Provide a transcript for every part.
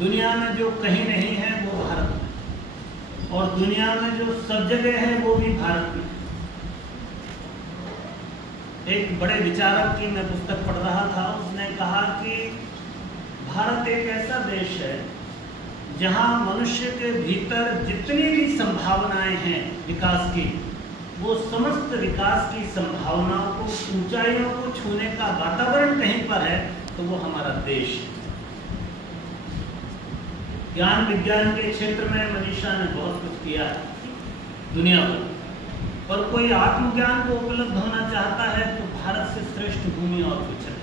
दुनिया में जो कहीं नहीं है वो भारत में, और दुनिया में जो सब जगह है वो भी भारत में। एक बड़े विचारक की मैं पुस्तक पढ़ रहा था, उसने कहा कि भारत एक ऐसा देश है जहां मनुष्य के भीतर जितनी भी संभावनाएं हैं विकास की, वो समस्त विकास की संभावनाओं को, ऊंचाइयों को छूने का वातावरण कहीं पर है तो वो हमारा देश है। ज्ञान विज्ञान के क्षेत्र में मनीषा ने बहुत कुछ किया है दुनिया को, और कोई आत्मज्ञान को उपलब्ध होना चाहता है तो भारत से श्रेष्ठ भूमि और कुछ है।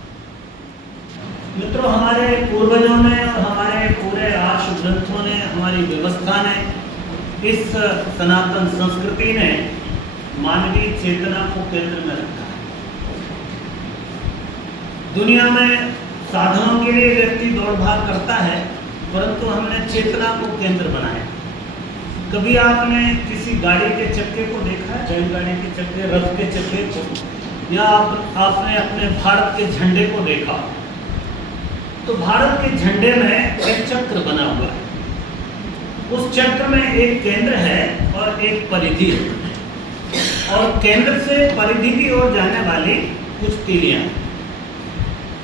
मित्रों, हमारे पूर्वजों ने और हमारे पूरे आर्ष ग्रंथों ने, हमारी व्यवस्था ने, इस सनातन संस्कृति ने मानवीय चेतना को केंद्र में रखा है। दुनिया में साधनों के लिए व्यक्ति दौड़ भाग करता है, परंतु हमने चेतना को केंद्र बनाया। कभी आपने किसी गाड़ी के चक्के को देखा है, बैलगाड़ी के चक्के, रथ के चक्के को, या आपने अपने भारत के झंडे को देखा? तो भारत के झंडे में एक चक्र बना हुआ है। उस चक्र में एक केंद्र है और एक परिधि है, और केंद्र से परिधि की ओर जाने वाली कुछ तीलियां,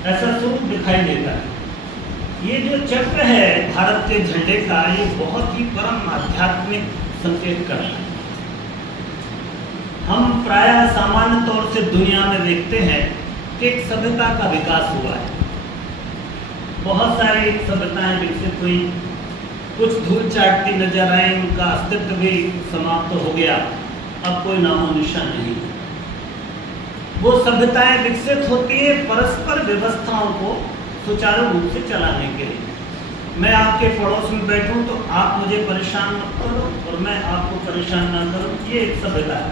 ऐसा स्वरूप दिखाई देता है। ये जो चक्र है भारत के झंडे का, ये बहुत ही परम आध्यात्मिक संकेत करता है। हम प्रायः सामान्य तौर से दुनिया में देखते हैं कि एक सभ्यता का विकास हुआ है, बहुत सारी सभ्यताएं विकसित हुई, कुछ धूल चाटती नजर आई, उनका अस्तित्व भी समाप्त हो गया, अब कोई नामो निशान नहीं। वो सभ्यताएं विकसित होती है परस्पर व्यवस्थाओं को सुचारू रूप से चलाने के लिए। मैं आपके पड़ोस में बैठूं तो आप मुझे परेशान मत करो और मैं आपको परेशान ना करूं, ये एक सभ्यता है।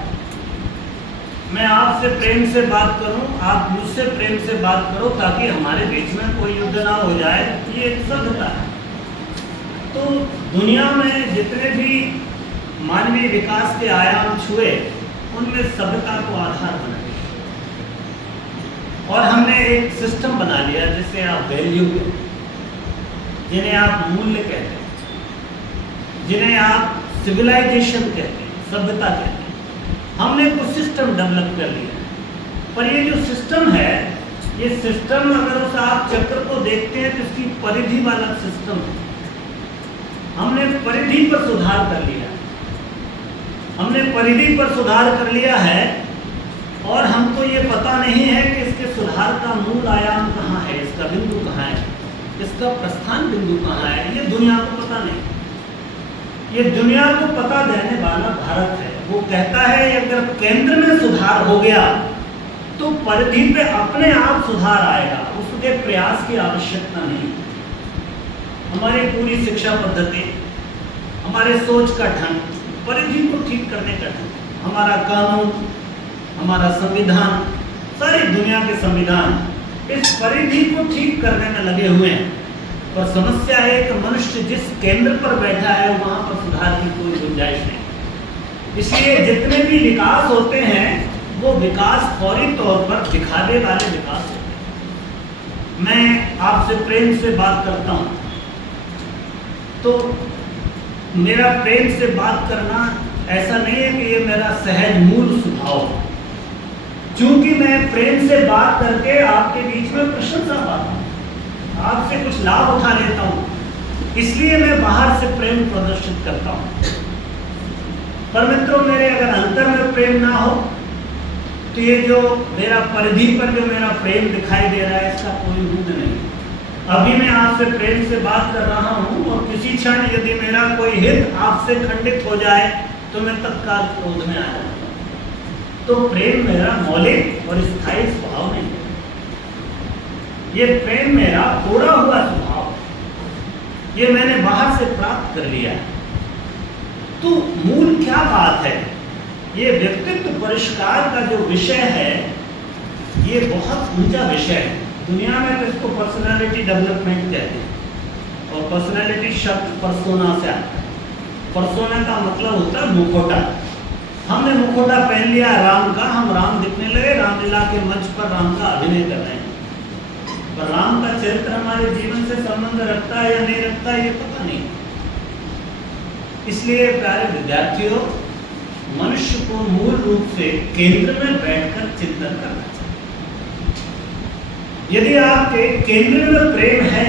मैं आपसे प्रेम से बात करूं, आप मुझसे प्रेम से बात करो, ताकि हमारे बीच में कोई युद्ध ना हो जाए, ये एक सभ्यता है। तो दुनिया में जितने भी मानवीय विकास के आयाम छुए, उनमें सभ्यता को आधार बनाया, और हमने एक सिस्टम बना लिया जिसे आप वैल्यू कहते हैं, जिन्हें आप मूल्य कहते हैं, जिन्हें आप सिविलाइजेशन कहते हैं, सभ्यता कहते हैं। हमने कुछ सिस्टम डेवलप कर लिया, पर ये जो सिस्टम है, ये सिस्टम अगर उस आप चक्र को देखते हैं तो इसकी परिधि वाला सिस्टम है। हमने परिधि पर सुधार कर लिया, हमने परिधि पर सुधार कर लिया है, और हमको ये पता नहीं है कि इसके सुधार का मूल आयाम कहाँ है, इसका बिंदु कहाँ है, इसका प्रस्थान बिंदु कहाँ है, ये दुनिया को पता नहीं। ये दुनिया को पता देने वाला भारत है। वो कहता है अगर केंद्र में सुधार हो गया तो परिधि पे अपने आप सुधार आएगा, उसके प्रयास की आवश्यकता नहीं। हमारी पूरी शिक्षा पद्धति, हमारे सोच का ढंग, परिधि को ठीक करने का ढंग, हमारा कानून, हमारा संविधान, सारी दुनिया के संविधान इस परिधि को ठीक करने में लगे हुए हैं। पर समस्या है कि मनुष्य जिस केंद्र पर बैठा है वहां पर सुधार की कोई गुंजाइश नहीं। इसलिए जितने भी विकास होते हैं वो विकास फौरी तौर पर दिखावे वाले विकास होते हैं। मैं आपसे प्रेम से बात करता हूं तो मेरा प्रेम से बात करना ऐसा नहीं है कि ये मेरा सहज मूल स्वभाव है। क्योंकि मैं प्रेम से बात करके आपके बीच में प्रशंसा पाता हूँ, आपसे कुछ लाभ उठा लेता हूँ, इसलिए मैं बाहर से प्रेम प्रदर्शित करता हूँ। पर मित्रों, मेरे अगर अंतर में प्रेम ना हो तो ये जो मेरा परिधि पर जो मेरा प्रेम दिखाई दे रहा है, इसका कोई मूल्य नहीं। अभी मैं आपसे प्रेम से बात कर रहा हूँ और किसी क्षण यदि मेरा कोई हित आपसे खंडित हो जाए तो मैं तत्काल क्रोध में आ जाऊंगा। तो प्रेम मेरा मौलिक और स्थायी स्वभाव नहीं है, ये प्रेम मेरा तोड़ा हुआ स्वभाव है, ये मैंने बाहर से प्राप्त कर लिया। तो मूल क्या बात है? ये व्यक्तित्व परिष्कार का जो विषय है, ये बहुत ऊंचा विषय है। दुनिया में तो इसको पर्सनालिटी डेवलपमेंट कहते हैं, और पर्सनालिटी शब्द पर्सोना से आता है। पर्सोना का मतलब होता है मुखौटा। हमने मुखौटा पहन लिया राम का, हम राम दिखने लगे, रामलीला के मंच पर राम का अभिनय कर रहे हैं। पर राम का चरित्र हमारे जीवन से संबंध रखता है या नहीं रखता है ये पता नहीं। इसलिए प्यारे विद्यार्थियों, मनुष्य को मूल रूप से केंद्र में बैठकर चिंतन करना चाहिए। यदि आपके केंद्र में प्रेम है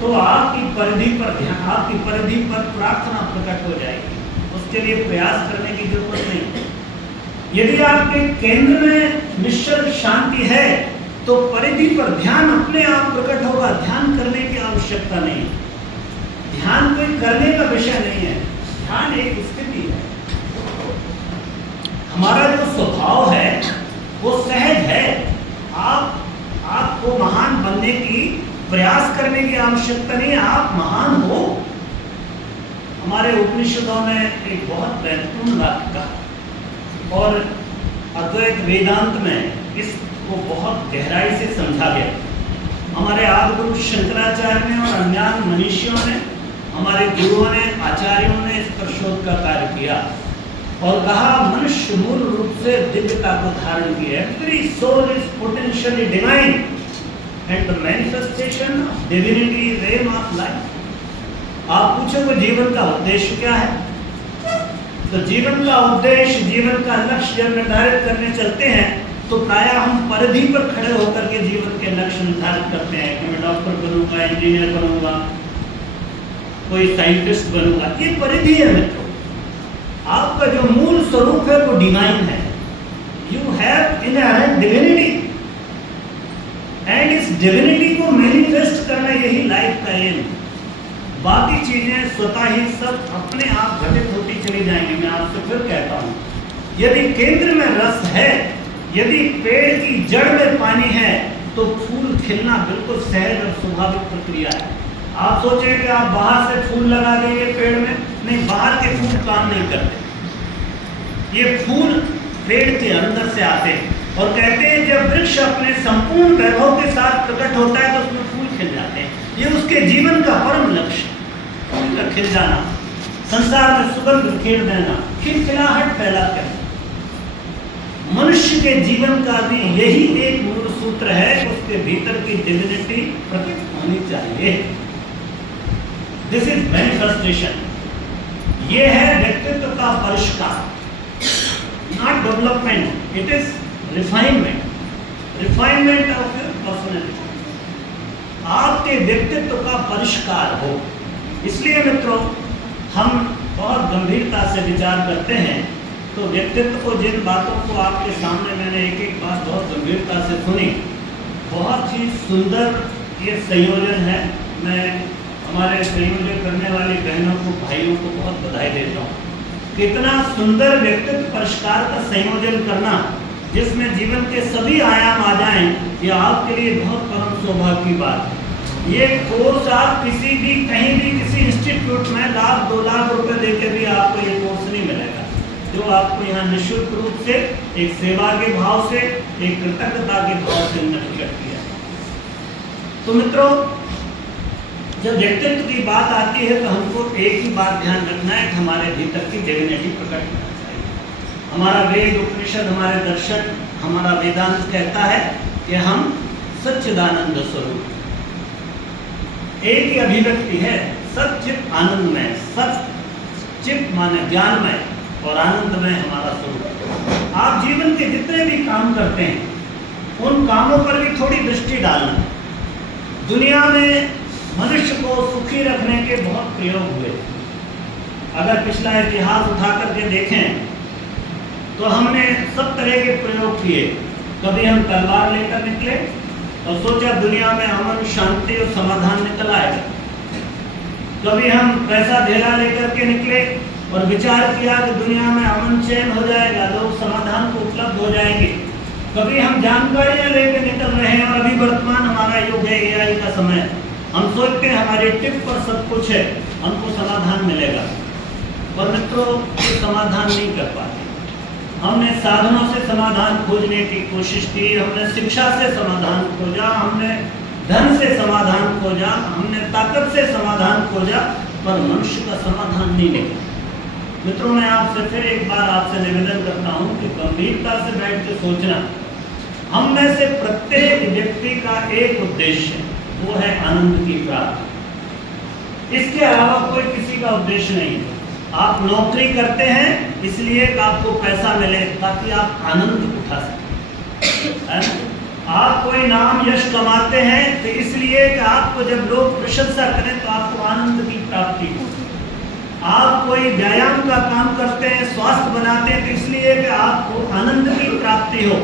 तो आपकी परिधि पर ध्यान, आपकी परिधि पर प्रार्थना प्रकट हो जाएगी, उसके लिए प्रयास करने की जरूरत नहीं। यदि आपके केंद्र में निश्चल शांति है तो परिधि पर ध्यान अपने आप प्रकट होगा, ध्यान करने की आवश्यकता नहीं। ध्यान कोई करने का विषय नहीं है, ध्यान एक स्थिति है। हमारा जो स्वभाव है वो सहज है। आपको महान बनने की प्रयास करने की आवश्यकता नहीं है, आप महान हो। हमारे उपनिषदों में एक बहुत महत्वपूर्ण वाक्य कहा और अद्वैत वेदांत में इसको बहुत गहराई से समझा गया। हमारे आदि गुरु शंकराचार्य ने और अन्य मनीषियों ने, हमारे गुरुओं ने, आचार्यों ने इस पर शोध का कार्य किया और कहा मनुष्य मूल रूप से दिव्यता को धारण किया है। Every soul is potentially divine and the manifestation of divinity is aim of life. आप पूछोगे जीवन का उद्देश्य क्या है, तो जीवन का उद्देश्य, जीवन का लक्ष्य जब निर्धारित करने चलते हैं तो प्रायः हम परिधि पर खड़े होकर के जीवन के लक्ष्य निर्धारित करते हैं कि मैं डॉक्टर बनूंगा, इंजीनियर बनूंगा, कोई साइंटिस्ट बनूंगा। ये परिधि है मित्रों। आपका जो मूल स्वरूप है वो डिवाइन है। You have inherent divinity and इस डिविनिटी को मैनिफेस्ट करना यही लाइफ का एम। बाकी चीजें स्वतः ही सब अपने आप घटित होती चली जाएंगी। मैं आपसे फिर कहता हूँ, यदि केंद्र में रस है, यदि पेड़ की जड़ में पानी है तो फूल खिलना बिल्कुल सहज और स्वाभाविक प्रक्रिया है। आप सोचें कि आप बाहर से फूल लगा देंगे पेड़ में, नहीं, बाहर के फूल काम नहीं करते। ये फूल पेड़ के अंदर से आते हैं और कहते हैं जब वृक्ष अपने संपूर्ण वैभव के साथ प्रकट होता है तो उसमें फूल खिल जाते हैं। ये उसके जीवन का परम लक्ष्य, फूल का खिल जाना, संसार में सुगंध बिखेर देना, खिलखिलाहट फैला कर। मनुष्य के जीवन का भी यही एक मूल सूत्र है, उसके भीतर की डिविनिटी प्रकट होनी चाहिए। This is manifestation. ये है व्यक्तित्व का परिष्कार, not development, it is refinement, refinement of your personality. आपके व्यक्तित्व का परिष्कार हो। इसलिए मित्रों, हम बहुत गंभीरता से विचार करते हैं तो व्यक्तित्व को, जिन बातों को आपके सामने मैंने एक एक बात बहुत गंभीरता से सुनी, बहुत ही सुंदर ये संयोजन है। मैं हमारे संयोजन करने वाली बहनों को, भाइयों को बहुत बधाई देता हूँ। कितना सुंदर व्यक्तित्व परिष्कार का संयोजन करना, जिसमें जीवन के सभी आयाम आ जाएं, ये आपके लिए बहुत परम सौभाग्य की बात है। ये कोर्स आप किसी भी, कहीं भी, किसी इंस्टीट्यूट में लाख 2 लाख रुपए देके भी आपको ये कोर्स नहीं मिलेगा, जो आपको यहाँ निःशुल्क रूप से, एक सेवा के भाव से, एक कृतज्ञता के भाव से नष्ट किया। तो मित्रों, जब व्यक्तित्व की बात आती है तो हमको एक ही बात ध्यान रखना है कि हमारे भीतर की डिविनिटी प्रकट होना चाहिए। हमारा वेद, उपनिषद, हमारे दर्शन, हमारा वेदांत कहता है कि हम सच्चिदानंद स्वरूप, एक ही अभिव्यक्ति है, सच्चित आनंदमय। सच्चित माने ज्ञानमय और आनंदमय हमारा स्वरूप। आप जीवन के जितने भी काम करते हैं उन कामों पर भी थोड़ी दृष्टि डालना। दुनिया में मनुष्य को सुखी रखने के बहुत प्रयोग हुए। अगर पिछला इतिहास उठा करके देखें तो हमने सब तरह के प्रयोग किए। कभी हम तलवार लेकर निकले और सोचा दुनिया में अमन, शांति और समाधान निकल आएगा। कभी हम पैसा ढेला लेकर के निकले और विचार किया कि दुनिया में अमन चैन हो जाएगा, लोग समाधान को उपलब्ध हो जाएंगे। कभी हम जानकारियां लेकर निकल रहे हैं और अभी वर्तमान हमारा युग है, एआई का समय। हम सोचते हैं हमारे टिप पर सब कुछ है, हमको समाधान मिलेगा, पर मित्रों ये समाधान नहीं कर पाते। हमने साधनों से समाधान खोजने की कोशिश की, हमने शिक्षा से समाधान खोजा, हमने धन से समाधान खोजा, हमने ताकत से समाधान खोजा, पर मनुष्य का समाधान नहीं निकला। मित्रों, मैं आपसे फिर एक बार आपसे निवेदन करता हूँ कि गंभीरता से बैठ के सोचना हम में से प्रत्येक व्यक्ति का एक उद्देश्य है, वो है आनंद की प्राप्ति। इसके अलावा कोई किसी का उद्देश्य नहीं है। आप नौकरी करते हैं इसलिए कि आपको पैसा मिले ताकि आप आनंद उठा सकें। आप कोई नाम यश कमाते हैं तो इसलिए कि आपको जब लोग प्रशंसा करें तो आपको आनंद की प्राप्ति हो। आप कोई व्यायाम का काम करते हैं, स्वास्थ्य बनाते हैं तो इसलिए कि आपको आनंद की प्राप्ति हो।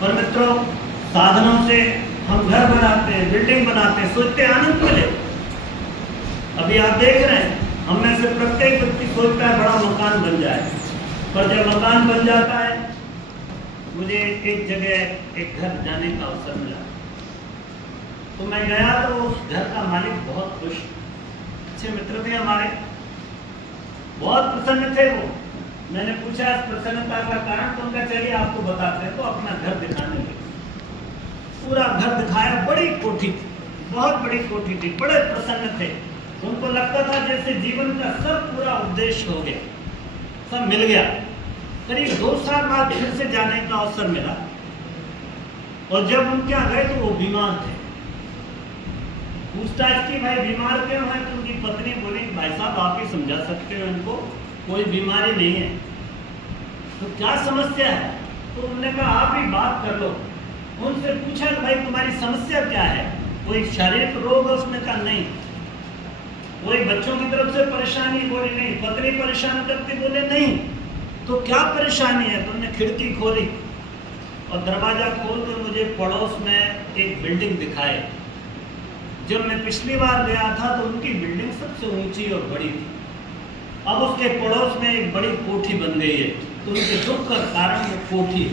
पर मित्रों, साधनों से हम घर बनाते हैं, बिल्डिंग बनाते हैं, सोचते हैं आनंद मिले। अभी आप देख रहे हैं, हम में से प्रत्येक व्यक्ति सोचता है बड़ा मकान बन जाए, पर जब मकान बन जाता है, मुझे एक जगह एक घर जाने का अवसर मिला, तो मैं गया तो उस घर का मालिक बहुत खुश, अच्छे मित्र थे हमारे, बहुत प्रसन्न थे वो। मैंने पूछा इस प्रसन्नता का कारण, तो उनका चलिए आपको बताते हैं। तो अपना घर दिखाने लगे, पूरा घर दिखाया, बड़ी कोठी थी, बहुत बड़ी कोठी थी, बड़े प्रसन्न थे। उनको लगता था जैसे जीवन का सब पूरा उद्देश्य हो गया, सब मिल गया। करीब 2 साल बाद फिर से जाने का अवसर मिला, और जब उनके यहाँ गए तो वो बीमार थे। पूछताछ की, भाई बीमार क्यों है? तो उनकी पत्नी बोली, भाई साहब आप ही समझा सकते हो इनको, कोई बीमारी नहीं है। तो क्या समस्या है? तो उन्होंने कहा आप ही बात कर लो। उनसे पूछा भाई तुम्हारी समस्या क्या है, कोई शारीरिक रोग है? उसने कहा नहीं। कोई बच्चों की तरफ से परेशानी? बोले नहीं। पत्नी परेशान करती? बोले नहीं। तो क्या परेशानी है? तो उन्होंने खिड़की खोली और दरवाजा खोल कर मुझे पड़ोस में एक बिल्डिंग दिखाए। जब मैं पिछली बार गया था तो उनकी बिल्डिंग सबसे ऊंची और बड़ी थी, अब उसके पड़ोस में एक बड़ी कोठी बन गई है। तो उनके दुख का कारण वो कोठी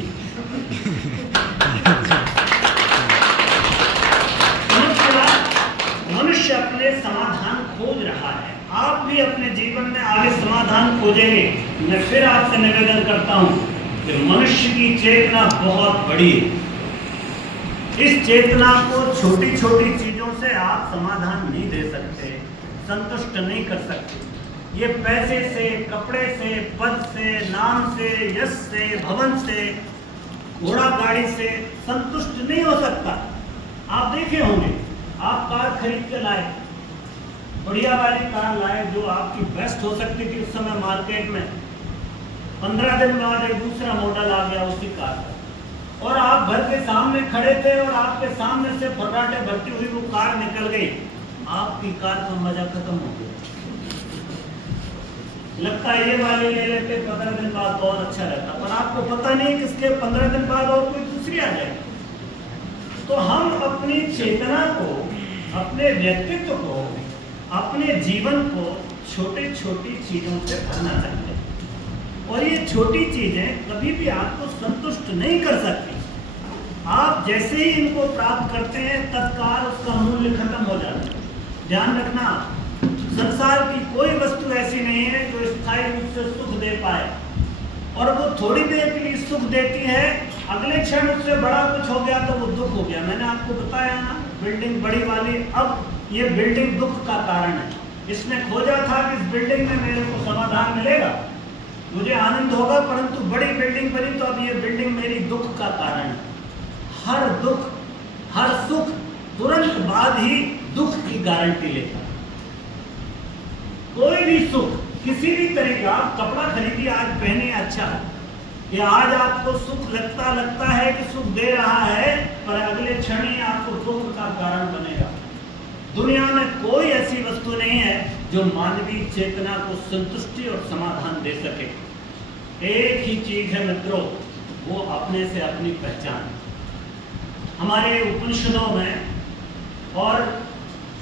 मनुष्य अपने समाधान खोज रहा है। आप भी अपने जीवन में आगे समाधान खोजेंगे। मैं फिर आपसे निवेदन करता हूं कि मनुष्य की चेतना बहुत बड़ी है। इस चेतना को छोटी छोटी चीजों से आप समाधान नहीं दे सकते, संतुष्ट नहीं कर सकते। ये पैसे से, कपड़े से, पद से, नाम से, यश से, भवन से, घोड़ा गाड़ी से संतुष्ट नहीं हो सकता। आप देखे होंगे, आप कार खरीद के लाए, बढ़िया वाली कार लाए जो आपकी बेस्ट हो सकती थी उस समय मार्केट में। 15 दिन बाद एक दूसरा मॉडल आ गया उसी कार का, और आप घर के सामने खड़े थे और आपके सामने से फर्राटे भरती हुई वो कार निकल गई। आपकी कार का मजा खत्म हो गया। लगता है ये वाले ले लेते, 15 दिन बाद और अच्छा रहता, पर आपको पता नहीं किसके 15 दिन बाद और कोई दूसरी आ जाएगी। तो हम अपनी चेतना को, अपने व्यक्तित्व को, अपने जीवन को छोटे छोटी चीजों से भरना चाहते हैं, और ये छोटी चीजें कभी भी आपको संतुष्ट नहीं कर सकती। आप जैसे ही इनको प्राप्त करते हैं तत्काल उसका मूल्य खत्म हो जाता है। ध्यान रखना, संसार की कोई वस्तु ऐसी नहीं है जो स्थायी रूप से सुख दे पाए, और वो थोड़ी देर के लिए सुख देती है, अगले क्षण उससे बड़ा कुछ हो गया तो वो दुख हो गया। मैंने आपको बताया ना, बिल्डिंग बड़ी वाली, अब ये बिल्डिंग दुख का कारण है। इसने खोजा था कि इस बिल्डिंग में मेरे को समाधान मिलेगा, मुझे आनंद होगा, परंतु बड़ी बिल्डिंग बनी तो अब ये बिल्डिंग मेरी दुख का कारण है। हर दुख, हर सुख तुरंत बाद ही दुख की गारंटी लेता है। कोई भी सुख किसी भी तरह का, कपड़ा खरीदिए आज पहने अच्छा, ये आज आपको सुख लगता है कि सुख दे रहा है, पर अगले क्षण ही आपको दुख का कारण बनेगा। दुनिया में कोई ऐसी वस्तु नहीं है जो मानवीय चेतना को संतुष्टि और समाधान दे सके। एक ही चीज है मित्रों, वो अपने से अपनी पहचान। हमारे उपनिषदों में और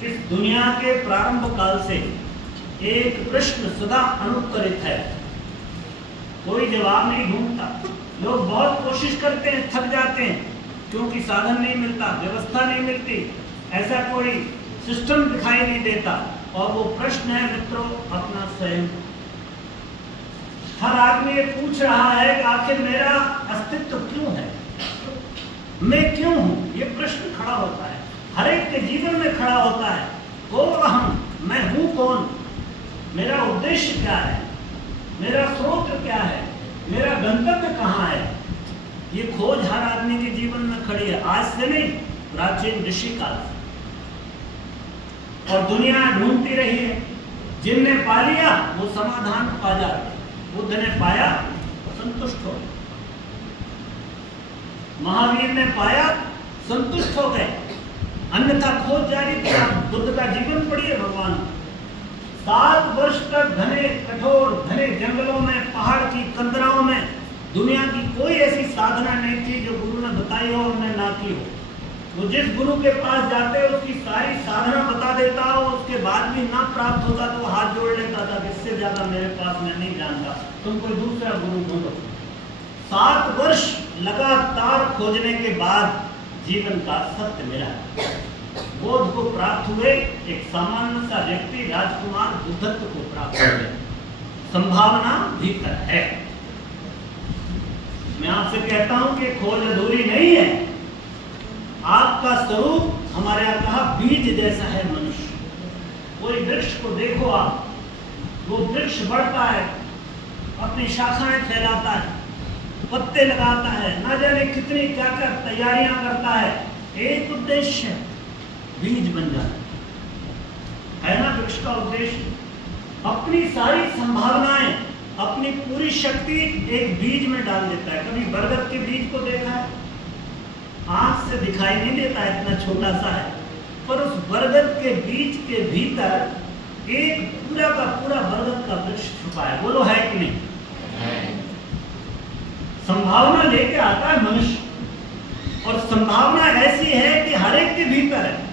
इस दुनिया के प्रारंभ काल से एक प्रश्न सदा अनुत्तरित है, कोई जवाब नहीं ढूंढता। लोग बहुत कोशिश करते हैं, थक जाते हैं, क्योंकि साधन नहीं मिलता, व्यवस्था नहीं मिलती, ऐसा कोई सिस्टम दिखाई नहीं देता। और वो प्रश्न है मित्रों अपना स्वयं। हर आदमी ये पूछ रहा है कि आखिर मेरा अस्तित्व क्यों है, मैं क्यों हूं? ये प्रश्न खड़ा होता है, हर एक के जीवन में खड़ा होता है। कौन अहम, मैं हूं कौन, मेरा उद्देश्य क्या है, मेरा स्रोत क्या है, मेरा गंतव्य कहाँ है। ये खोज हर आदमी के जीवन में खड़ी है, आज से नहीं, प्राचीन ऋषि काल से। और दुनिया ढूंढती रही है, जिनने पा लिया वो समाधान पा जाते, बुद्ध ने पाया संतुष्ट हो गए, महावीर ने पाया संतुष्ट हो गए, अन्यथा खोज जारी थी। आप बुद्ध का जीवन पढ़िए भगवान, 7 वर्ष तक घने कठोर घने जंगलों में, पहाड़ की कंदराओं में, दुनिया की कोई ऐसी साधना नहीं थी जो गुरु ने बताई हो, उन्होंने ना की हो। वो जिस गुरु के पास जाते उसकी सारी साधना बता देता हो, उसके बाद भी ना प्राप्त होता तो हाथ जोड़ लेता था कि इससे ज्यादा मेरे पास मैं नहीं जानता, तुम कोई दूसरा गुरु ढूंढो। 7 वर्ष लगातार खोजने के बाद जीवन का सत्य मिला, बोध को प्राप्त हुए। एक सामान्य सा व्यक्ति राजकुमार बुद्धत्व को प्राप्त हुए। संभावना भीतर है। मैं आपसे कहता हूं कि खोज अधूरी नहीं है। आपका स्वरूप, हमारे यहाँ कहा, बीज जैसा है मनुष्य। कोई वृक्ष को देखो आप, वो वृक्ष बढ़ता है, अपनी शाखाएं फैलाता है, पत्ते लगाता है, ना जाने कितनी क्या क्या तैयारियां करता है, एक उद्देश्य, बीज बन जाता है ना वृक्ष का उद्देश्य। अपनी सारी संभावनाएं, अपनी पूरी शक्ति एक बीज में डाल देता है। कभी बरगद के बीज को देखा है? आंख से दिखाई नहीं देता, इतना छोटा सा है, पर उस बरगद के बीज के भीतर एक पूरा का पूरा बरगद का वृक्ष छुपा है। बोलो है कि नहीं? संभावना लेके आता है मनुष्य, और संभावना ऐसी है कि हर एक के भीतर है।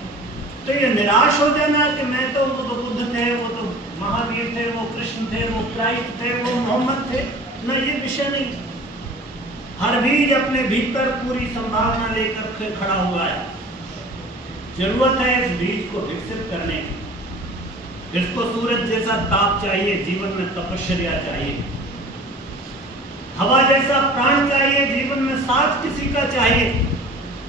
तो ये निराश हो जाना कि मैं तो, वो तो बुद्ध थे, वो तो महावीर थे, वो कृष्ण थे, वो क्राइस्ट थे, वो मोहम्मद थे, ना, ये विषय नहीं। हर बीज अपने भीतर पूरी संभावना लेकर खड़ा हुआ है। जरूरत है इस बीज को विकसित करने की। इसको सूरज जैसा ताप चाहिए, जीवन में तपश्चर्या चाहिए। हवा जैसा प्राण चाहिए, जीवन में साथ किसी का चाहिए।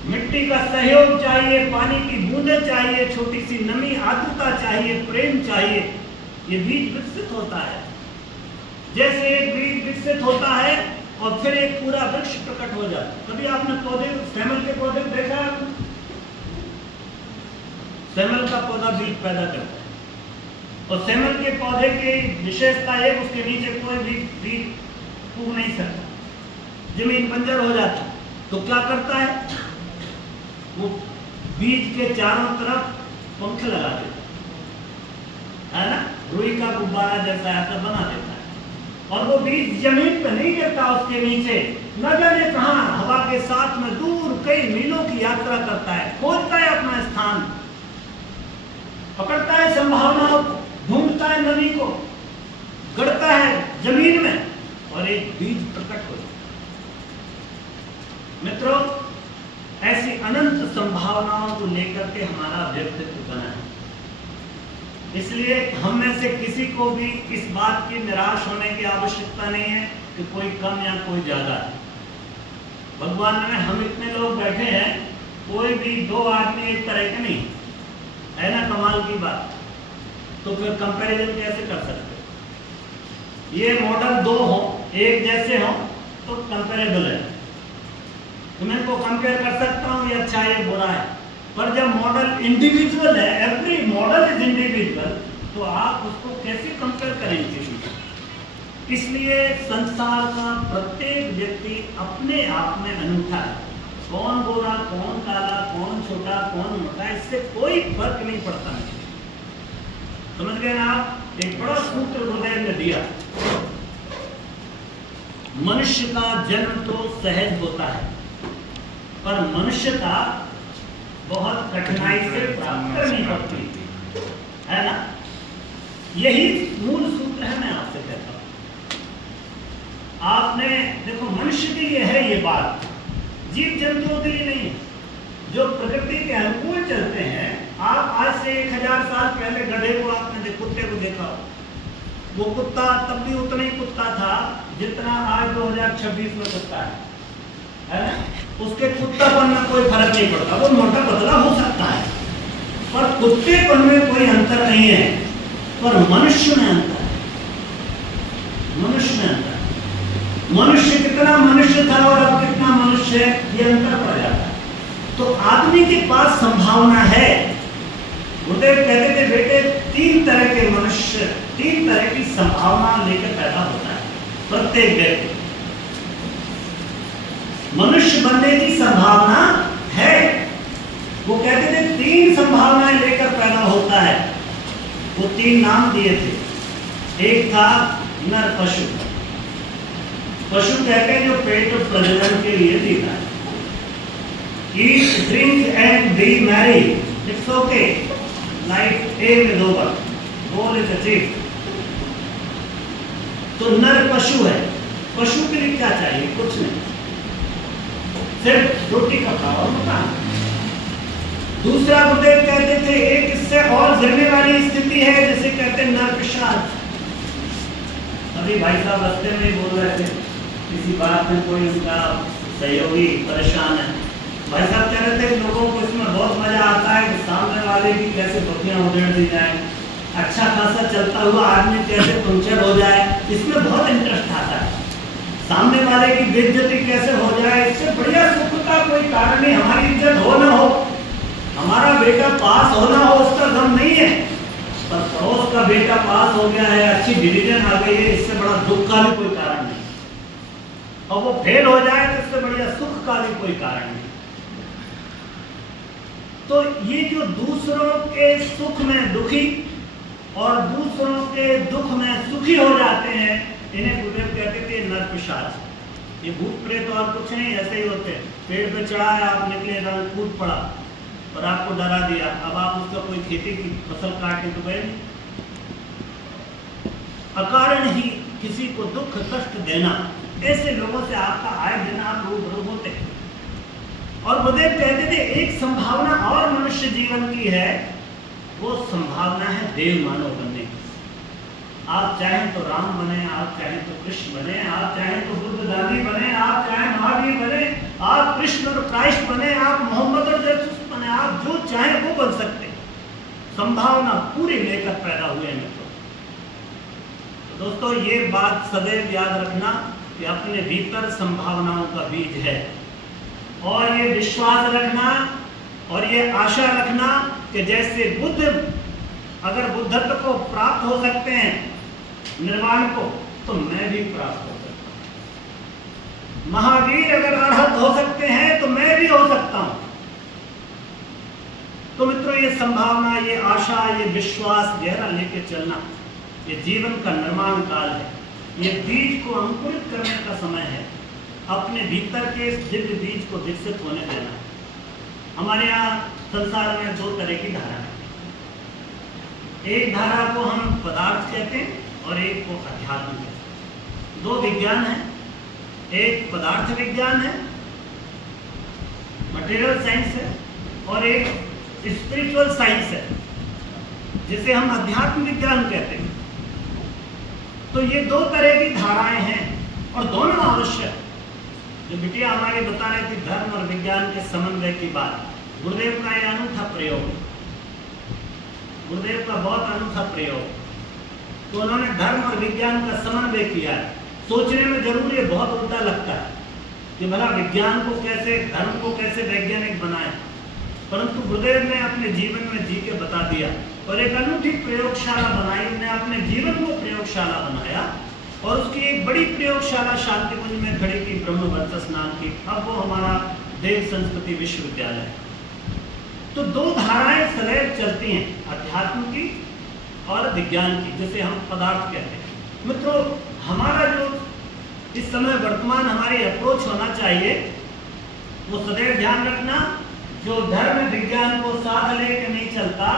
मिट्टी का सहयोग चाहिए, पानी की बूंदें चाहिए, छोटी सी नमी, आर्द्रता चाहिए, प्रेम चाहिए। ये बीज विकसित होता है। जैसे एक बीज विकसित होता है और फिर एक पूरा वृक्ष प्रकट हो जाता है। कभी आपने पौधे, सेमल के पौधे देखा है? सेमल का पौधा बीज पैदा करता है, और सेमल के पौधे की विशेषता है, उसके नीचे कोई भी बीज उग नहीं सकता, जमीन बंजर हो जाती। तो क्या करता है? वो बीज के चारों तरफ पंख लगा देता है ना, रुई का गुब्बारा जैसा ऐसा बना देता है, और वो बीज जमीन पर नहीं गिरता, उसके नीचे न जाने कहां हवा के साथ में दूर कई मीलों की यात्रा करता है, खोजता है अपना स्थान, पकड़ता है संभावनाओं को, ढूंढता है नमी को, गढ़ता है जमीन में, और एक बीज प्रकट हो जाता है। मित्रों, ऐसी अनंत संभावनाओं को लेकर के हमारा व्यक्तित्व बना है। इसलिए हम में से किसी को भी इस बात की निराश होने की आवश्यकता नहीं है कि कोई कम या कोई ज्यादा है। भगवान में हम इतने लोग बैठे हैं, कोई भी 2 आदमी एक तरह के नहीं है ना, कमाल की बात। तो फिर कंपैरिजन कैसे कर सकते? ये मॉडल 2 हो, एक जैसे हो तो कंपेरेबल है, तो मैं इनको कंपेयर कर सकता हूँ, ये अच्छा है ये बुरा है। पर जब मॉडल इंडिविजुअल है, एवरी मॉडल इज इंडिविजुअल, तो आप उसको कैसे कंपेयर करेंगे? इसलिए संसार का प्रत्येक व्यक्ति अपने आप में अनूठा है। कौन गोरा, कौन काला, कौन छोटा, कौन मोटा, इससे कोई फर्क नहीं पड़ता। समझ गए ना आप? एक बड़ा सूत्र गुरुदेव ने दिया, मनुष्य का जन्म तो सहज होता है, पर मनुष्य का बहुत कठिनाई से प्राप्त करनी पड़ती है ना। यही मूल सूत्र है। मैं आपसे कहता हूं, आपने देखो, मनुष्य के लिए है ये बात, जीव जंतुओं के लिए नहीं है। जो प्रकृति के अनुकूल चलते हैं, आप आज से 1000 साल पहले गधे को आपने कुत्ते को देखा, वो कुत्ता तब भी उतना ही कुत्ता था जितना आज 2026 में कुत्ता है ना? उसके कुत्तापन में कोई फर्क नहीं पड़ता। वो मोटा पतला हो सकता है, पर कुत्तेपन में कोई अंतर नहीं है, पर मनुष्य में अंतर है। मनुष्य में अंतर है। मनुष्य कितना मनुष्य था और अब कितना मनुष्य है, ये अंतर पड़ जाता है। तो आदमी के पास संभावना है। गुरुदेव कहते थे बेटे, 3 तरह के मनुष्य, 3 तरह की संभावना लेकर पैदा होता है प्रत्येक व्यक्ति। मनुष्य बनने की संभावना है। वो कहते थे 3 संभावनाएं लेकर पैदा होता है। वो 3 नाम दिए थे। एक था नर पशु। पशु कहते हैं जो पेट प्रजनन के लिए जीता है। Eat, drink and be merry. It's okay. Life aim is over. Goal is achieved. तो नर पशु है। पशु के लिए क्या चाहिए? कुछ नहीं, सिर्फ रोटी का खावा होता है। दूसरा गुरुदेव कहते थे एक इससे और गिरने वाली स्थिति है जिसे कहते हैं नर पिशाच। अभी भाई साहब रास्ते में ही बोल रहे थे, किसी बात में कोई उनका सहयोगी परेशान है। भाई साहब कह रहे थे लोगों को इसमें बहुत मजा आता है कि सामने वाले की कैसे बत्तियां उधेड़ दी जाए, अच्छा खासा चलता हुआ आदमी कैसे पंक्चर हो जाए, इसमें बहुत इंटरेस्ट आता है। सामने वाले की बेइज्जती कैसे हो जाए, इससे बढ़िया सुख का कोई कारण नहीं। हमारी इज्जत हो ना हो, हमारा बेटा पास होना हो, उसका गम नहीं है, पर पड़ोस का बेटा पास हो गया है, अच्छी डिवीजन आ गई है, इससे बड़ा दुख का भी कोई कारण नहीं। और वो फेल हो जाए तो इससे बढ़िया सुख का भी कोई कारण नहीं। तो ये जो दूसरों के सुख में दुखी और दूसरों के दुख में सुखी हो जाते हैं, इन्हें गुरुदेव कहते थे नर पिशाच। ये भूत प्रेत और कुछ नहीं, ऐसे ही होते हैं। पेड़ पे चढ़ा है, आप निकले, कूद पड़ा और आपको डरा दिया, अब आप उसका कोई खेती की फसल काट के तो गए नहीं। अकारण ही किसी को दुख कष्ट देना, ऐसे लोगों से आपका आए दिन आप रूबरू होते हैं। और गुरुदेव कहते थे एक संभावना और मनुष्य जीवन की है, वो संभावना है देव मानव बनने की। आप चाहें तो राम बने, आप चाहें तो कृष्ण बने, आप चाहें तो बुद्ध गांधी बने, आप चाहें महावीर बने, आप कृष्ण और क्राइस्ट बने, आप मोहम्मद और जेसस बने, आप जो चाहें वो बन सकते। संभावना पूरी लेकर पैदा हुए हैं मित्रों। तो दोस्तों ये बात सदैव याद रखना कि अपने भीतर संभावनाओं का बीज है, और ये विश्वास रखना और ये आशा रखना कि जैसे बुद्ध अगर बुद्धत्व को प्राप्त हो सकते हैं, निर्वाण को, तो मैं भी प्राप्त हो सकता हूं। महावीर अगर अरहत हो सकते हैं तो मैं भी हो सकता हूं। तो मित्रों ये संभावना, ये आशा, ये विश्वास गहरा लेके चलना, ये जीवन का निर्माण काल है। ये बीज को अंकुरित करने का समय है। अपने भीतर के इस दिव्य बीज को विकसित होने देना। हमारे यहाँ संसार में 2 तरह की धारा है। एक धारा को हम पदार्थ कहते हैं और एक को अध्यात्म कहते हैं। 2 विज्ञान है, एक पदार्थ विज्ञान है, मटेरियल साइंस है, और एक स्पिरिचुअल साइंस है जिसे हम अध्यात्म विज्ञान कहते हैं। तो ये 2 तरह की धाराएं हैं और दोनों आवश्यक। जो बिटिया हमारी बता रही थी धर्म और विज्ञान के समन्वय की बात, गुरुदेव का यह अनूठा प्रयोग, गुरुदेव का बहुत अनूठा प्रयोग। तो उन्होंने धर्म और विज्ञान का समन्वय किया है। सोचने में जरूर ये बहुत उल्टा लगता है कि भला विज्ञान को कैसे, धर्म को कैसे वैज्ञानिक बनाए, परंतु गुरुदेव ने अपने जीवन में जी के बता दिया और एक अनूठी प्रयोगशाला बनाई। उन्हें अपने जीवन को प्रयोगशाला बनाया और उसकी एक बड़ी प्रयोगशाला शांतिकुंज में खड़ी की, ब्रह्मवर्चस नाम की। अब वो हमारा देव संस्कृति विश्वविद्यालय। तो 2 धाराएं सदैव चलती हैं, अध्यात्म की और विज्ञान की, जिसे हम पदार्थ कहते हैं। मित्रों हमारा जो इस समय वर्तमान हमारी अप्रोच होना चाहिए, वो सदैव ध्यान रखना, जो धर्म विज्ञान को साथ लेके नहीं चलता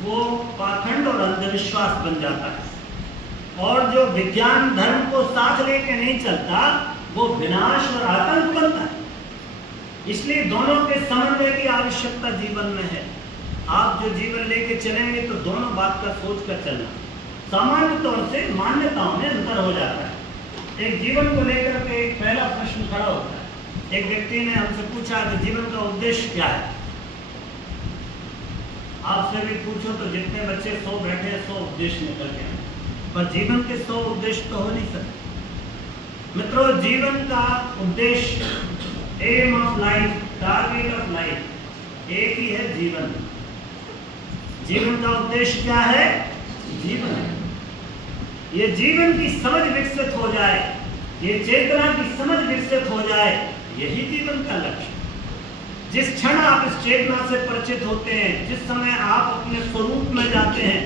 वो पाखंड और अंधविश्वास बन जाता है, और जो विज्ञान धर्म को साथ लेके नहीं चलता वो विनाश और आतंक बनता है। इसलिए दोनों के समन्वय की आवश्यकता जीवन में है। आप जो जीवन लेके चलेंगे तो दोनों बात का सोच कर चलना। सामान्य तौर से मान्यताओं में अंतर हो जाता है। एक जीवन को लेकर के एक पहला प्रश्न खड़ा होता है। एक व्यक्ति ने हमसे पूछा कि जीवन का उद्देश्य क्या है। आपसे भी पूछो तो जितने बच्चे 100 बैठे 100 उद्देश्य निकल के आए, पर जीवन के 100 उद्देश्य तो हो नहीं सकते। मित्रों, जीवन का उद्देश्य, aim of life, target of life एक ही है, जीवन। जीवन का उद्देश्य क्या है? जीवन। ये जीवन की समझ विकसित हो जाए, ये चेतना की समझ विकसित हो जाए, यही जीवन का लक्ष्य। जिस क्षण आप इस चेतना से परिचित होते हैं, जिस समय आप अपने स्वरूप में जाते हैं,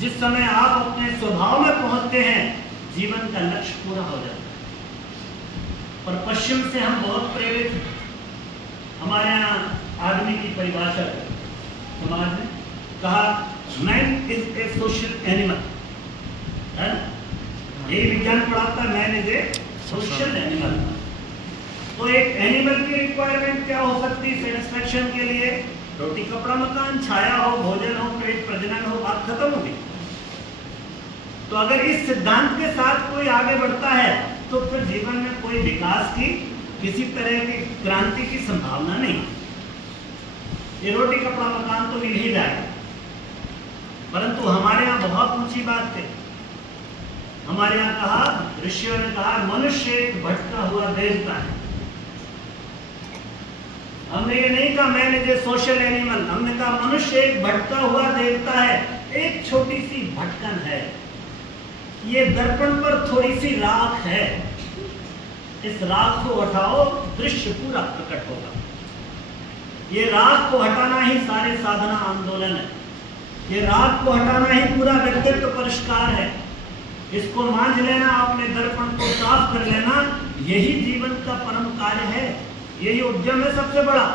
जिस समय आप अपने स्वभाव में पहुंचते हैं, जीवन का लक्ष्य पूरा हो जाता है। और पश्चिम से हम बहुत प्रेरित हैं। हमारे यहाँ आदमी की परिभाषा है, समाज ने कहा man is a social animal, है ना? यही विज्ञान पढ़ाता है, man is a social animal. तो एक एनिमल की रिक्वायरमेंट क्या हो सकती है सेटिस्फेक्शन के लिए? रोटी, कपड़ा, मकान, छाया हो, भोजन हो, पेट, प्रजनन हो, बात खत्म हो गई। तो अगर इस सिद्धांत के साथ कोई आगे बढ़ता है तो फिर जीवन में कोई विकास की, किसी तरह की क्रांति की संभावना नहीं। ये रोटी, कपड़ा, मकान तो मिल ही जाएगा, परंतु हमारे यहाँ बहुत ऊंची बात है। हमारे यहाँ कहा, ऋषियों ने कहा, मनुष्य एक भटका हुआ देवता है। हमने ये नहीं कहा man is a social animal, हमने कहा मनुष्य एक भटका हुआ देवता है। एक छोटी सी भटकन है, ये दर्पण पर थोड़ी सी राख है, इस राख को हटाओ, दृश्य पूरा प्रकट होगा। ये राख को हटाना ही सारे साधना आंदोलन है, ये राख को हटाना ही पूरा व्यक्तित्व परिष्कार है। इसको मांझ लेना, अपने दर्पण को साफ कर लेना, यही जीवन का परम कार्य है, यही उद्यम है सबसे बड़ा।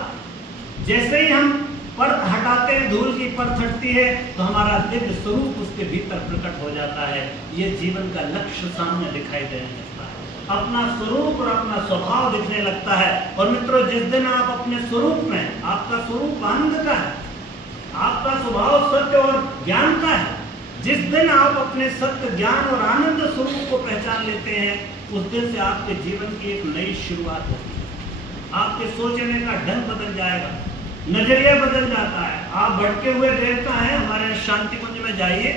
जैसे ही हम परत हटाते हैं, धूल की परत हटती है, तो हमारा दिव्य स्वरूप उसके भीतर प्रकट हो जाता है। ये जीवन का लक्ष्य सामने दिखाई देने लगता है, अपना स्वरूप और अपना स्वभाव दिखने लगता है। और मित्रों, जिस दिन आप अपने स्वरूप में, आपका स्वरूप आनंद का है, आपका स्वभाव सत्य और ज्ञान का है, जिस दिन आप अपने सत्य, ज्ञान और आनंद स्वरूप को पहचान लेते हैं, उस दिन से आपके जीवन की एक नई शुरुआत होती है। आपके सोचने का ढंग बदल जाएगा, नजरिया बदल जाता है। आप भटके हुए देवता हैं, हमारे शांति कुंज में जाइए,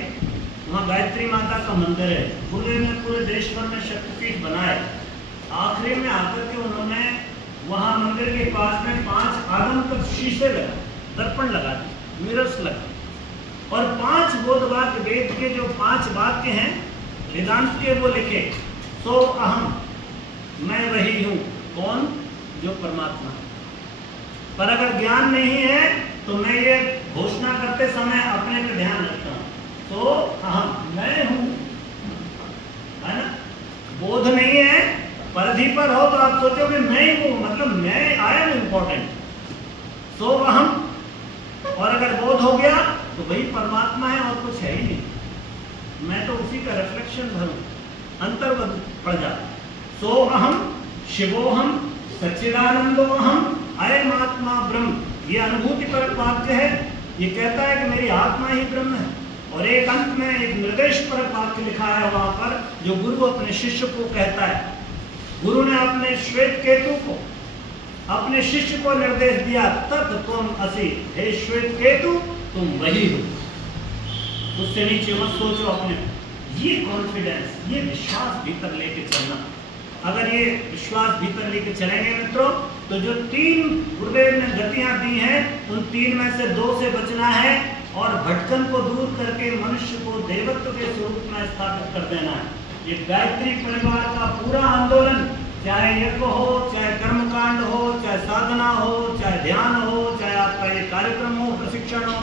वहाँ गायत्री माता का मंदिर है। गुरुदेव ने पूरे देश भर में शक्तिपीठ बनाए। आखिरी में आकर के उन्होंने वहाँ मंदिर के पास में 5 आदम तक शीशे लगा, दर्पण लगा दिए, मिरर्स लगा, और 5 बोध वाक्य, वेद के जो 5 वाक्य हैं वेदांत के, वो लिखे, सो अहम, मैं वही हूँ। कौन? जो परमात्मा है। पर अगर ज्ञान नहीं है तो मैं ये घोषणा करते समय अपने पे ध्यान रखता हूँ, तो अहम, मैं हूँ, है ना? बोध नहीं है, परिधि पर हो तो आप सोचोगे मैं ही हूँ, मतलब मैं, आई एम इम्पोर्टेंट, सो अहम। और अगर बोध हो गया तो वही परमात्मा है और कुछ है ही नहीं, मैं तो उसी का रिफ्लेक्शन भरूं, अंतर्गत पड़ जाता। सो अहम शिवोहम सच्चिदानंदोहम अयमात्मा ब्रह्म, ये अनुभूति परक वाक्य है। ये कहता है कि मेरी आत्मा ही ब्रह्म है। और एक अंत में एक निर्देश परक वाक्य लिखा है वहां पर, जो गुरु अपने शिष्य को कहता है। गुरु ने अपने श्वेत केतु को, अपने शिष्य को निर्देश दिया, तत् त्वम असि, हे श्वेत केतु तुम वही हो, उससे नीचे मत सोचो अपने। ये कॉन्फिडेंस, ये विश्वास भीतर लेके चलना, अगर ये विश्वास भीतर लेके चलेंगे मित्रों, तो जो 3 गुरुदेव ने गतियां दी हैं, उन 3 में से 2 से बचना है और भटकन को दूर करके मनुष्य को देवत्व के स्वरूप में स्थापित कर देना है। ये गायत्री परिवार का पूरा आंदोलन, चाहे यज्ञ हो, चाहे कर्मकांड हो, चाहे साधना हो, चाहे ध्यान हो, चाहे आपका ये कार्यक्रम हो, प्रशिक्षण हो,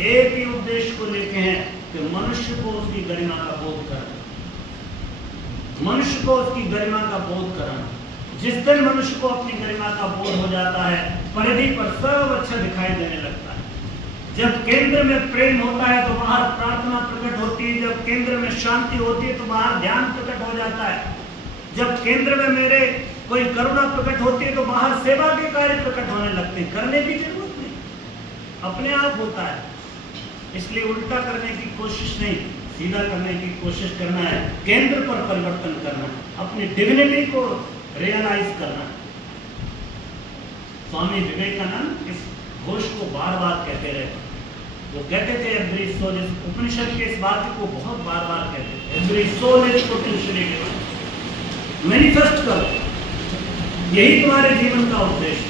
एक ही उद्देश्य को लेके हैं कि मनुष्य को उसकी गरिमा का बोध कराना, मनुष्य को उसकी गरिमा का बोध कराना। जिस दिन मनुष्य को अपनी गरिमा का बोध हो जाता है, परिधि पर सब अच्छा दिखाई देने लगता है। जब केंद्र में प्रेम होता है तो बाहर प्रार्थना प्रकट होती है, जब केंद्र में शांति होती है तो बाहर ध्यान प्रकट हो जाता है, जब केंद्र में मेरे कोई करुणा प्रकट होती है तो बाहर सेवा के कार्य प्रकट होने लगते हैं। करने की जरूरत नहीं, अपने आप होता है। इसलिए उल्टा करने की कोशिश नहीं, सीधा करने की कोशिश करना है, केंद्र पर परिवर्तन करना, अपनी डिविनिटी को रियलाइज करना। स्वामी विवेकानंद इस घोष को बार बार कहते रहे। वो कहते थे एवरी सोल इज, उपनिषद के इस वाक्य को बहुत बार बार कहते थे, every soul is potentially divine. Manifest करो, यही तुम्हारे जीवन का उद्देश्य।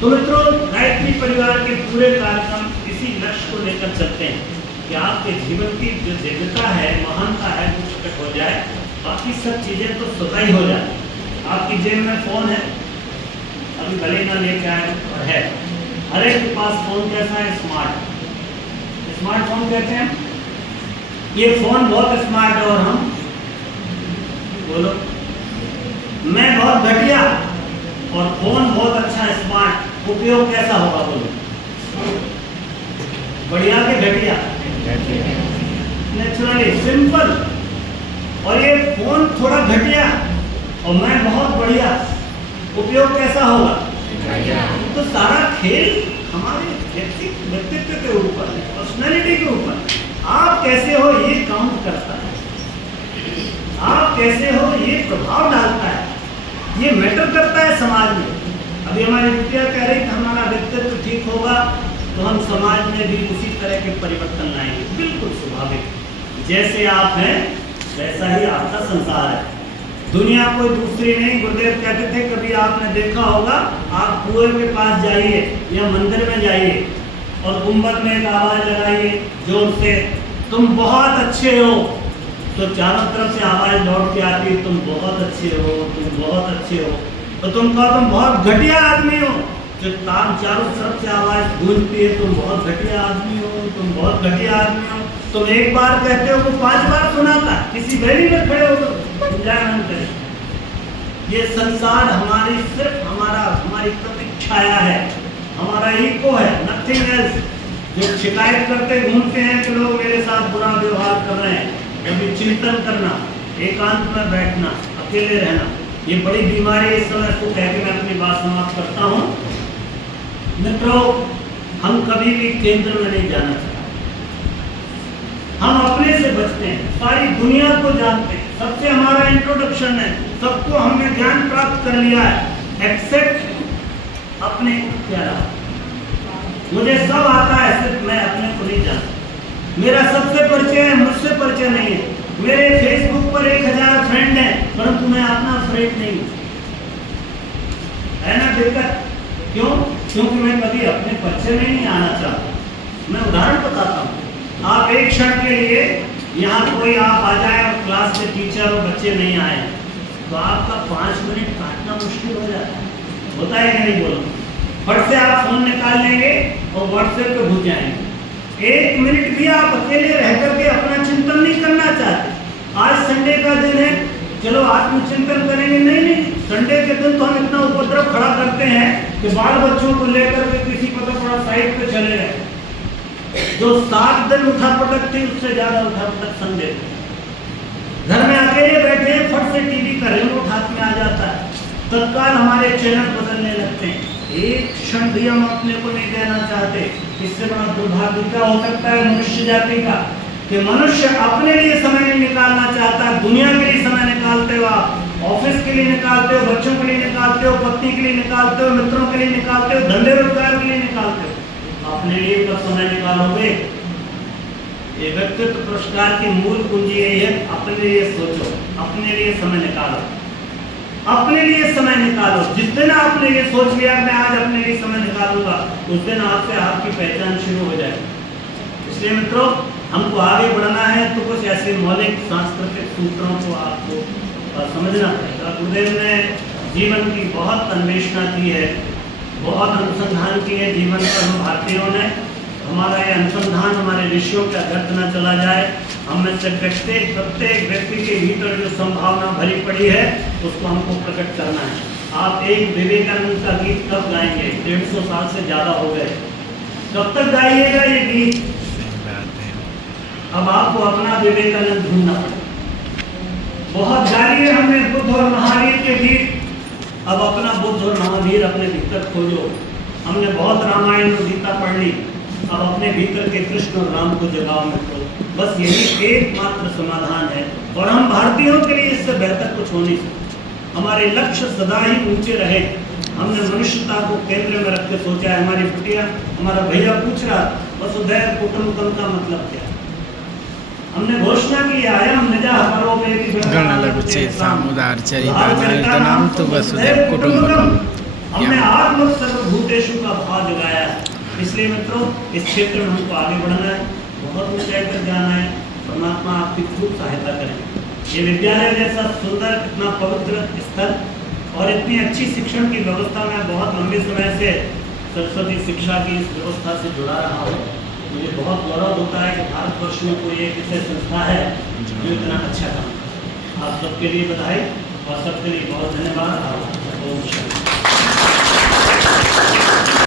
तो मित्रों, गायत्री परिवार के पूरे कार्यक्रम इसी लक्ष्य को लेकर चलते हैं कि आपके जीवन की जो दिव्यता है, महानता है, वो प्रकट हो जाए। बाकी सब चीजें तो स्वतः ही हो जाए। आपकी जेब में फोन है, अभी भले ना लेके आए और है, हर एक के पास फोन कैसा है? स्मार्टफोन कहते हैं। ये फोन बहुत स्मार्ट है और हम बोलो मैं बहुत घटिया और फोन बहुत अच्छा स्मार्ट, उपयोग कैसा होगा? बोलो बढ़िया के घटिया? Naturally simple. और ये फोन थोड़ा घटिया और मैं बहुत बढ़िया, उपयोग कैसा होगा? तो सारा खेल हमारे व्यक्तित्व के ऊपर है, पर्सनैलिटी के ऊपर। आप कैसे हो ये काउंट करता है, आप कैसे हो ये प्रभाव डालता है, ये मैटर करता है समाज में। अभी हमारी बिटिया कह रही कि हमारा व्यक्तित्व ठीक होगा तो हम समाज में भी उसी तरह के परिवर्तन लाएंगे। बिल्कुल स्वाभाविक, जैसे आप हैं वैसा ही आपका संसार है। दुनिया कोई दूसरी नहीं। गुरुदेव कहते थे, कभी आपने देखा होगा, आप कुएं के पास जाइए या मंदिर में जाइए और गुंबद में एक आवाज लगाइए जोर से, तुम बहुत अच्छे हो, तो चारों तरफ से आवाज लौट के आती है, तुम बहुत अच्छे हो, तुम बहुत अच्छे हो। तो तुम कहो तुम बहुत घटिया आदमी हो, जो चारों तरफ से आवाज गूंजती है, तुम बहुत घटिया आदमी हो, तुम बहुत घटिया आदमी हो। तुम एक बार कहते हो, वो 5 बार सुनाता। किसी वैली में खड़े होकर ये संसार हमारी सिर्फ हमारी प्रतीक्षाया है, हमारा ईको है, नथिंग एल्स। जो शिकायत करते घूमते हैं कि लोग मेरे साथ बुरा व्यवहार कर रहे हैं, कभी चिंतन करना, एकांत में बैठना, अकेले रहना, ये बड़ी बीमारी है। इस समय को कह के मैं अपनी बात समाप्त करता हूँ। मित्रों, हम कभी भी केंद्र में नहीं जाना चाहते, हम अपने से बचते हैं, सारी दुनिया को जानते हैं, सबसे हमारा इंट्रोडक्शन है, सबको हमने ज्ञान प्राप्त कर लिया है एक्सेप्ट अपने प्यारा। मुझे सब आता है, सिर्फ मैं अपने को नहीं जानता। मेरा सबसे परिचय है, मुझसे परिचय नहीं है। मेरे फेसबुक पर 1000 फ्रेंड हैं, परंतु मैं अपना फ्रेंड नहीं हूँ। है ना दिक्कत? क्यों? क्योंकि मैं कभी अपने परिचय में नहीं आना चाहता। मैं उदाहरण बताता हूँ। आप एक क्षण के लिए यहाँ कोई आप आ जाए और क्लास के टीचर और बच्चे नहीं आए, तो आपका 5 मिनट काटना मुश्किल हो जाता है। होता है कि नहीं? बोलो। फट से आप फोन निकाल लेंगे और व्हाट्सएप पे घुस जाएंगे। 1 मिनट भी आप अकेले रह करके अपना चिंतन नहीं करना चाहते। आज संडे का दिन है, चलो आत्मचिंतन करेंगे। नहीं, संडे के दिन तो हम इतना उपद्रव खड़ा करते हैं कि बाल बच्चों को लेकर के किसी पता पड़ा साइड पे चले गए। जो 7 दिन उठापटक थी, उससे ज्यादा उठापटक संडे। घर में अकेले बैठे हैं, फट से टीवी का रिमोट हाथ में आ जाता है, तत्काल हमारे चैनल बदलने लगते हैं। एक क्षण भी हम अपने को नहीं देना चाहते। इससे बड़ा दुर्भाग्य क्या हो सकता है मनुष्य जाति का, कि मनुष्य अपने लिए समय नहीं निकालना चाहता। दुनिया के लिए समय निकालते हो, आप ऑफिस के लिए निकालते हो, बच्चों के लिए निकालते हो, पत्नी के लिए निकालते हो, मित्रों के लिए निकालते हो, धंधे रोजगार के लिए निकालते हो। अपने लिए कब समय निकालोगे? ये व्यक्तित्व पुरस्कार की मूल कुंजी यही है, अपने लिए सोचो, अपने लिए समय निकालो, अपने लिए समय निकालो। जिस दिन आपने ये सोच लिया मैं आज अपने लिए समय निकालूंगा, उस दिन आपसे आपकी पहचान शुरू हो जाएगी। इसलिए मित्रों, हमको आगे बढ़ना है तो कुछ ऐसे मौलिक सांस्कृतिक सूत्रों को आपको समझना पड़ेगा। गुरुदेव ने जीवन की बहुत अन्वेषणा की है, बहुत अनुसंधान की है जीवन पर। हम भारतीयों ने, हमारा ये अनुसंधान हमारे ऋषियों का व्यर्थ न चला जाए। हम में से प्रत्येक व्यक्ति के भीतर जो संभावना भरी पड़ी है, उसको हमको प्रकट करना है। आप एक विवेकानंद का गीत कब गाएंगे? 150 साल से ज्यादा हो गए, कब तक गाइएगा ये गीत? अब आपको अपना विवेकानंद ढूंढना पड़ेगा। बहुत गा लिए हमने बुद्ध और महावीर के गीत, अब अपना बुद्ध और महावीर अपने भीतर खोजो। हमने बहुत रामायण और गीता पढ़ ली, अब अपने भीतर के कृष्ण और राम को जगाओ मित्रों। बस यही एकमात्र समाधान है, और हम भारतीयों के लिए इससे बेहतर कुछ हो नहीं सकता। हमारे लक्ष्य सदा ही ऊंचे रहे। हमने मनुष्यता को केंद्र में रख के सोचा है। हमारी बिटिया, हमारा भैया पूछ रहा, वसुधैव कुटुंबकम का मतलब क्या है? हमने घोषणा की है, अयम निजः परो वेति गणलघुचेताम् उदारचरितानां तु वसुधैव कुटुम्बकम्। हमने आत्म सर्वभूतेषु का भाव जगाया है। इसलिए मित्रों, इस क्षेत्र में हमको आगे बढ़ना है, बहुत ऊंचाई तक जाना है। परमात्मा आपकी खूब सहायता करें। ये विद्यालय जैसा सुंदर, इतना पवित्र स्थल और इतनी अच्छी शिक्षण की व्यवस्था में बहुत लंबे समय से सरस्वती शिक्षा की इस व्यवस्था से जुड़ा रहा हूँ। मुझे बहुत गौरव होता है कि भारतवर्ष में कोई एक ऐसी संस्था है जो इतना अच्छा काम करे। आप सबके लिए बधाई और सबके लिए बहुत धन्यवाद। ओम शांति।